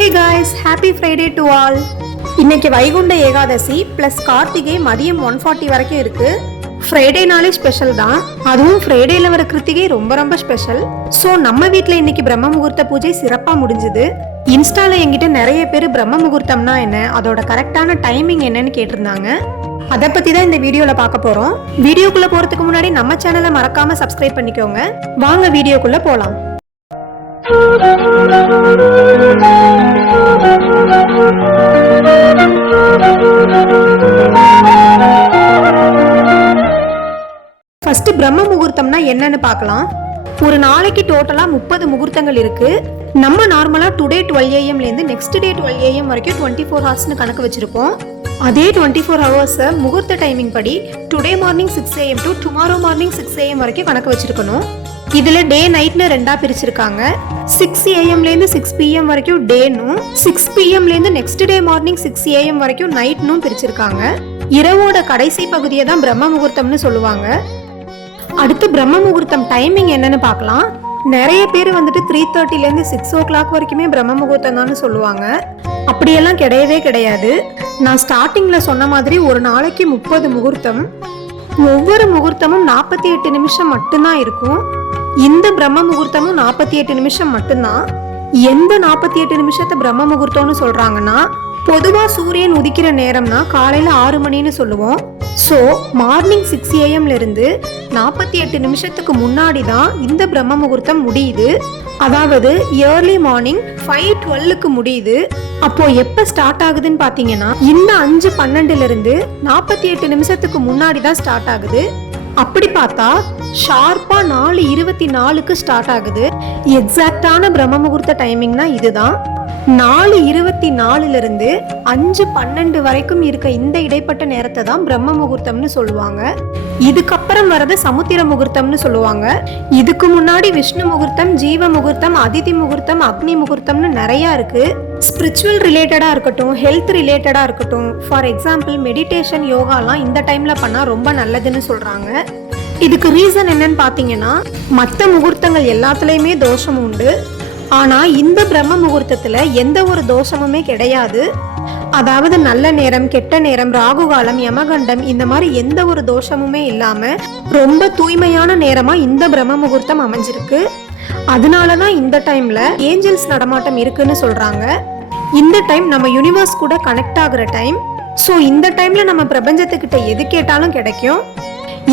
Hey guys happy Friday to all இன்னைக்கு Vaikunta Ekadashi plus Karthigai மதியம் one forty வரைக்கும் இருக்கு. ஃப்ரைடேனாலே ஸ்பெஷல் தான். அதுவும் ஃப்ரைடேல வர கிருத்திகை ரொம்ப ரொம்ப ஸ்பெஷல் ஸோ நம்ம வீட்டில் இன்னைக்கு பிரம்ம முகூர்த்த பூஜை சிறப்பாக முடிஞ்சுது. இன்ஸ்டால என்கிட்ட நிறைய பேர் பிரம்ம முகூர்த்தம்னா என்ன அதோட கரெக்டான டைமிங் என்னன்னு கேட்டிருந்தாங்க. அதை பத்தி தான் இந்த வீடியோல பார்க்க போறோம். வீடியோக்குள்ள போறதுக்கு முன்னாடி நம்ம சேனலை மறக்காம சப்ஸ்கிரைப் பண்ணிக்கோங்க. வாங்க வீடியோக்குள்ள போலாம். ஃபர்ஸ்ட் பிரம்ம முகூர்த்தம்னா என்னன்னு பார்க்கலாம். ஒரு நாளைக்கு டோட்டலா முப்பது முகூர்த்தங்கள் இருக்கு. நம்ம நார்மலா டுடே டுவெல் ஏஎம்லேருந்து நெக்ஸ்ட் டே டுவெல் ஏஎம் வரைக்கும் டுவெண்ட்டி ஃபோர் ஹவர்ஸ்னு கணக்கு வச்சிருப்போம் அதே டுவெண்ட்டி ஃபோர் ஹவர்ஸை முகூர்த்த டைமிங் படி today morning six AM to tomorrow morning six AM வரைக்கும் கணக்கு வச்சிருக்கணும். இதில் டே நைட்னு ரெண்டாக பிரிச்சிருக்காங்க. சிக்ஸ் ஏஎம்லேருந்து சிக்ஸ் பிஎம் வரைக்கும் டேனும் six பிஎம்லேருந்து next day morning six AM வரைக்கும் நைட்னும் பிரிச்சிருக்காங்க. இரவோட கடைசி பகுதியை தான் பிரம்ம முகூர்த்தம்னு சொல்லுவாங்க. அடுத்து பிரம்ம முகூர்த்தம் டைமிங் என்னன்னு பார்க்கலாம். நிறைய பேர் வந்துட்டு த்ரீ தேர்ட்டிலேருந்து சிக்ஸ் ஓ கிளாக் வரைக்குமே பிரம்ம முகூர்த்தம் தான் சொல்லுவாங்க. அப்படியெல்லாம் கிடையவே கிடையாது. நான் ஸ்டார்டிங்கில் சொன்ன மாதிரி ஒரு நாளைக்கு முப்பது முகூர்த்தம். ஒவ்வொரு முகூர்த்தமும் நாற்பத்தி எட்டு நிமிஷம் மட்டும்தான் இருக்கும். இந்த பிரம்ம முகூர்த்தமும் நாற்பத்தி எட்டு நிமிஷம் மட்டும்தான். எந்த நாற்பத்தி எட்டு நிமிஷத்தை பிரம்ம முகூர்த்தம்னு சொல்கிறாங்கன்னா பொதுவாக சூரியன் உதிக்கிற நேரம்னா காலையில் ஆறு மணின்னு சொல்லுவோம். ஸோ மார்னிங் சிக்ஸ் ஏஎம்லேருந்து நாற்பத்தி எட்டு நிமிஷத்துக்கு முன்னாடி தான் இந்த பிரம்ம முகூர்த்தம் முடியுது. அதாவது இயர்லி மார்னிங் ஃபைவ் டுவெல்லுக்கு முடியுது. அப்போ எப்போ ஸ்டார்ட் ஆகுதுன்னு பார்த்தீங்கன்னா இந்த அஞ்சு பன்னெண்டுலேருந்து நாற்பத்தி எட்டு நிமிஷத்துக்கு முன்னாடி தான் ஸ்டார்ட் ஆகுது. அப்படி பார்த்தா ஷார்ப்பாக நாலு இருபத்தி நாலுக்கு ஸ்டார்ட் ஆகுது. எக்ஸாக்டான பிரம்ம முகூர்த்த டைமிங்னா இதுதான். நாலு இருபத்தி நாலுலேருந்து அஞ்சு பன்னெண்டு வரைக்கும் இருக்க இந்த இடைப்பட்ட நேரத்தை தான் பிரம்ம முகூர்த்தம்னு சொல்லுவாங்க. இதுக்கப்புறம் வரது சமுத்திர முகூர்த்தம்னு சொல்லுவாங்க. இதுக்கு முன்னாடி விஷ்ணு முகூர்த்தம் ஜீவ முகூர்த்தம் அதிதி முகூர்த்தம் அக்னி முகூர்த்தம்னு நிறைய இருக்கு. ஸ்பிரிச்சுவல் ரிலேட்டடாக இருக்கட்டும் ஹெல்த் ரிலேட்டடாக இருக்கட்டும் ஃபார் எக்ஸாம்பிள் மெடிடேஷன் யோகாலாம் இந்த டைமில் பண்ணால் ரொம்ப நல்லதுன்னு சொல்கிறாங்க இதுக்கு ரீசன் என்னன்னு பார்த்தீங்கன்னா மற்ற முகூர்த்தங்கள் எல்லாத்துலேயுமே தோஷம் உண்டு. ஆனால் இந்த பிரம்ம முகூர்த்தத்தில் எந்த ஒரு தோஷமுமே கிடையாது. அதாவது நல்ல நேரம் கெட்ட நேரம் ராகு காலம் யமகண்டம் இந்த மாதிரி எந்த ஒரு தோஷமுமே இல்லாமல் ரொம்ப தூய்மையான நேரமாக இந்த பிரம்ம முகூர்த்தம் அமைஞ்சிருக்கு. அதனால தான் இந்த டைமில் ஏஞ்சல்ஸ் நடமாட்டம் இருக்குன்னு சொல்கிறாங்க இந்த டைம் நம்ம யூனிவர்ஸ் கூட கனெக்ட் ஆகுற டைம் ஸோ இந்த டைமில் நம்ம பிரபஞ்சத்துக்கிட்ட எது கேட்டாலும் கிடைக்கும்.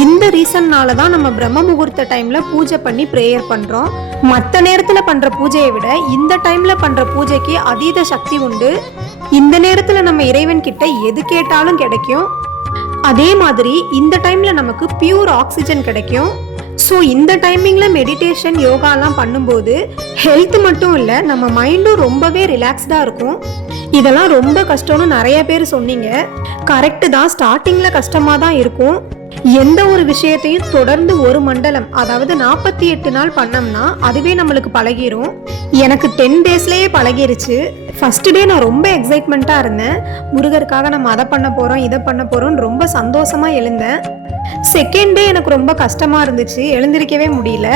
இந்த ரீசன்னால தான் நம்ம பிரம்ம முகூர்த்த டைம்ல பூஜை பண்ணி ப்ரேயர் பண்றோம். மற்ற நேரத்துல பண்ற பூஜையை விட இந்த டைம்ல பண்ற பூஜைக்கு அதீத சக்தி உண்டு. இந்த நேரத்துல நம்ம இறைவன் கிட்ட எது கேட்டாலும் கிடைக்கும். அதே மாதிரி இந்த டைம்ல நமக்கு பியூர் ஆக்சிஜன் கிடைக்கும். ஸோ இந்த டைமிங்கில் மெடிடேஷன் யோகாலாம் பண்ணும்போது ஹெல்த் மட்டும் இல்லை நம்ம மைண்டும் ரொம்பவே ரிலாக்ஸ்டாக இருக்கும். இதெல்லாம் ரொம்ப கஷ்டம்னு நிறைய பேர் சொன்னீங்க. கரெக்டு தான் ஸ்டார்டிங்கில் கஷ்டமாக தான் இருக்கும். எந்த ஒரு விஷயத்தையும் தொடர்ந்து ஒரு மண்டலம் அதாவது நாற்பத்தி எட்டு நாள் பண்ணோம்னா அதுவே நம்மளுக்கு பழகிரும். எனக்கு டென் டேஸ்லேயே பழகிருச்சு. ஃபஸ்ட்டு டே நான் ரொம்ப எக்ஸைட்மெண்ட்டாக இருந்தேன். முருகருக்காக நம்ம அதை பண்ண போகிறோம் இதை பண்ண போகிறோம்னு ரொம்ப சந்தோஷமாக எழுந்தேன். செகண்ட் டே எனக்கு ரொம்ப கஷ்டமாக இருந்துச்சு. எழுந்திருக்கவே முடியல.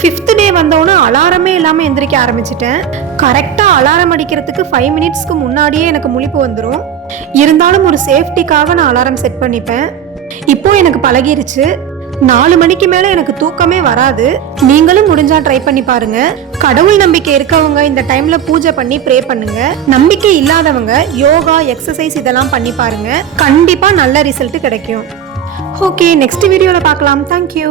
ஃபிஃப்த் டே வந்தோன்னே அலாரமே இல்லாமல் எந்திரிக்க ஆரம்பிச்சிட்டேன். கரெக்டாக அலாரம் அடிக்கிறதுக்கு ஃபைவ் மினிட்ஸ்க்கு முன்னாடியே எனக்கு முழிப்பு வந்துடும் இருந்தாலும் ஒரு சேஃப்டிக்காக நான் அலாரம் செட் பண்ணிப்பேன். இப்போ எனக்கு பழகிருச்சு. நாலு மணிக்கு மேல எனக்கு தூக்கமே வராது. நீங்களும் முடிஞ்சா ட்ரை பண்ணி பாருங்க. கடவுள் நம்பிக்கை இருக்கவங்க இந்த டைம்ல பூஜை பண்ணி ப்ரே பண்ணுங்க. நம்பிக்கை இல்லாதவங்க யோகா எக்ஸசைஸ் இதெல்லாம் பண்ணி பாருங்க. கண்டிப்பா நல்ல ரிசல்ட் கிடைக்கும். ஓகே நெக்ஸ்ட் வீடியோவில் பார்க்கலாம். தேங்க்யூ